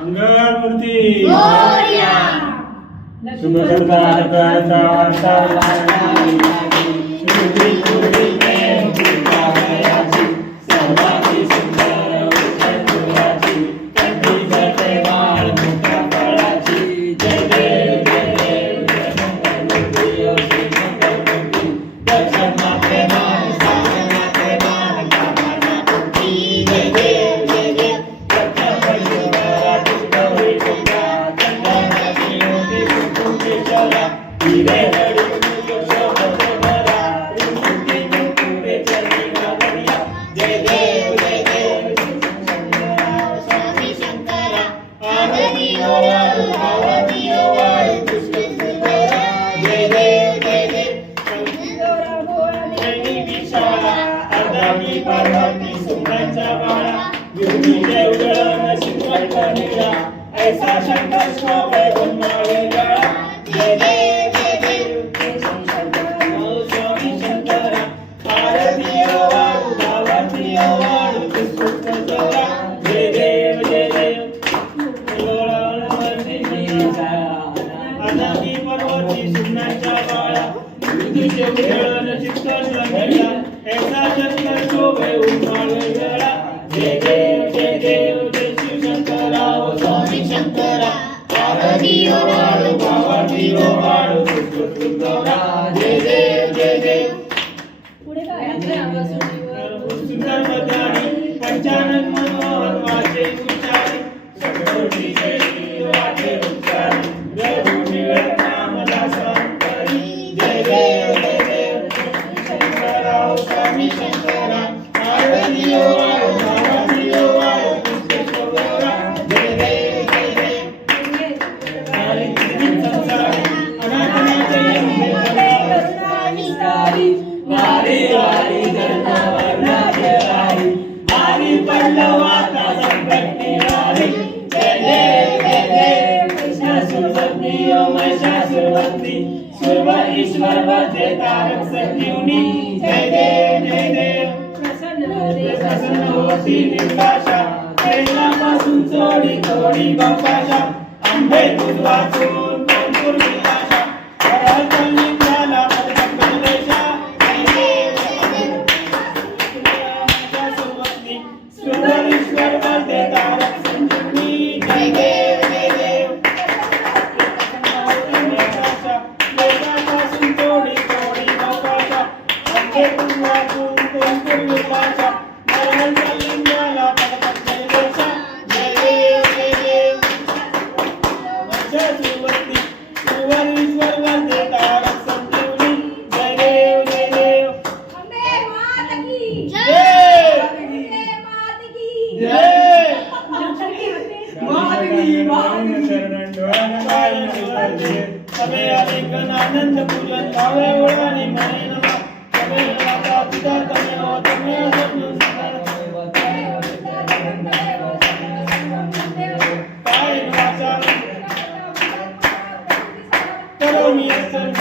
मंगलमूर्ती मोरया. शुभ सत्कार करता सर्वांची शुद्धी पूर्वी प्रेम कृपा दयाची सर्वांची सुंदर उच्चत्वाची कंठी जटे बाळ मोठ्या फळाची जय देव जय देव जय मंगलमूर्ती ओ श्री मंगलमूर्ती दर्शन मात्रे मान साधन मात्रे मान कामना पूर्ती जय देव जय देव पार्वती सुमनांचा बाळा युगी देवगण शिवकंठ निळा ऐसा शंकर स्वामी गुणवाळे गळा जय देव जय देव जय शंकर स्वामी शंकरा आरती वाळू भावाती वाळू पुष्प जोरा जय देव जय देव गोळाळ वर्धिनीचा अनामी पार्वती सुमनांचा बाळा युगी देवगण शिवकंठ निळा ऐसा शंकर शोभे उन्हाळे गळा जय देव जय देव जय शिव शंकरा ओ स्वामी शंकरा पार्वती वाळू भावाती वाळू पुष्प जोरा जय देव जय देव पुढे काय सुंदर पदानी पंचानन मनोहर वाचे उच्चारी सगळी जय वाचे उच्चारी रघुवीर नाम दासांतरी जय देव जय देव शंकरा ओ स्वामी शंकरा पार्वती वाळू भावाती वाळू पुष्प जोरा जय देव जय देव वारी वारी जनावरनाचे राही वारी पल्लवाता संकट निवारी जय देव जय देव महिषासुरवंदी ओ महिषासुरवंदी सुरव ईश्वर वदे तारक संजीवनी जय देव जय देव प्रसन्न होती निर्वाशा कैलापासून चोडी थोडी बापाशा अंबे दूध वाचून कोणपूर विलाशा हरहर लिंगाला पदकंबलेशा जय देव जय देव महिषासुरवंदी सुरव ईश्वर वदे तारक संजीवनी जय देव जय देव निर्वाशा कैलापासून चोडी थोडी बापाशा अंबे दूध वाचून कोणपूर विलाशा हरहर लिंगाला पदकंबलेशा जय देव जय देव महिषासुरवंदी सुरव ईश्वर वदे तारक संजीवनी जय देव जय देव अंबे मात की जय अंबे मात की जय मात शरण डोळ्यानं पाहिलं पाहिजे सगळे अनेकन आनंद पूजन भावे ओळाने म्हणे नमा सगळे माता पिता तमे हो तमे जन्म काय वाचा करो मी असन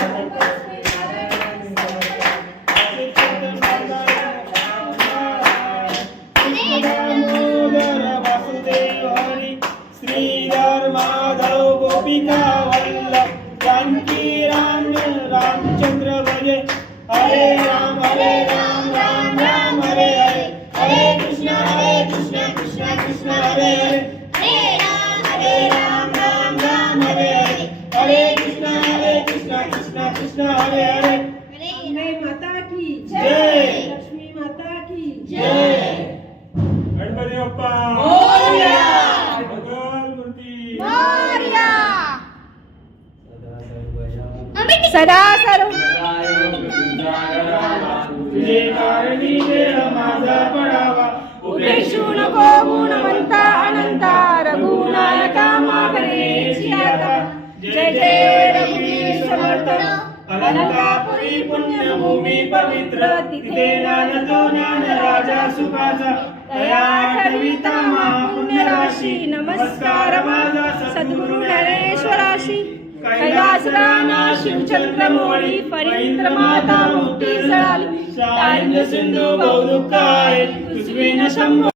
वासुदेव हरी श्रीधर माधव गोपिका वल्लभ जानकी राम रामचंद्र भजे हरे राम राम राम हरे हरे हरे कृष्ण कृष्ण कृष्ण हरे हरे हरे राम राम हरे हरे हरे कृष्ण कृष्ण हरे हरे अंबे माता की जय लक्ष्मी माता की जय गणपती बाप्पा मोरया. मंगलमूर्ती मोरया. सदा सर्व तुझे कारणी देह माझा पडावा उपदेशू नको गुणवंता अनंता रघुनायका मागणे आता जय जय रघुवीर समर्थ अलंकापुरी पुण्यभूमी पवित्र तिथे नांदतो ज्ञान राजा सुखाचा तया आठविता महापुण्य राशी नमस्कार माझा सद्गुरु ज्ञानेश्वराशी कैलास राणा शिवचंद्र मोळी फरींद्र माता मुक्ती जळाली तारिंग सिंधू बहुदुःख आहे तुझवे न शंभो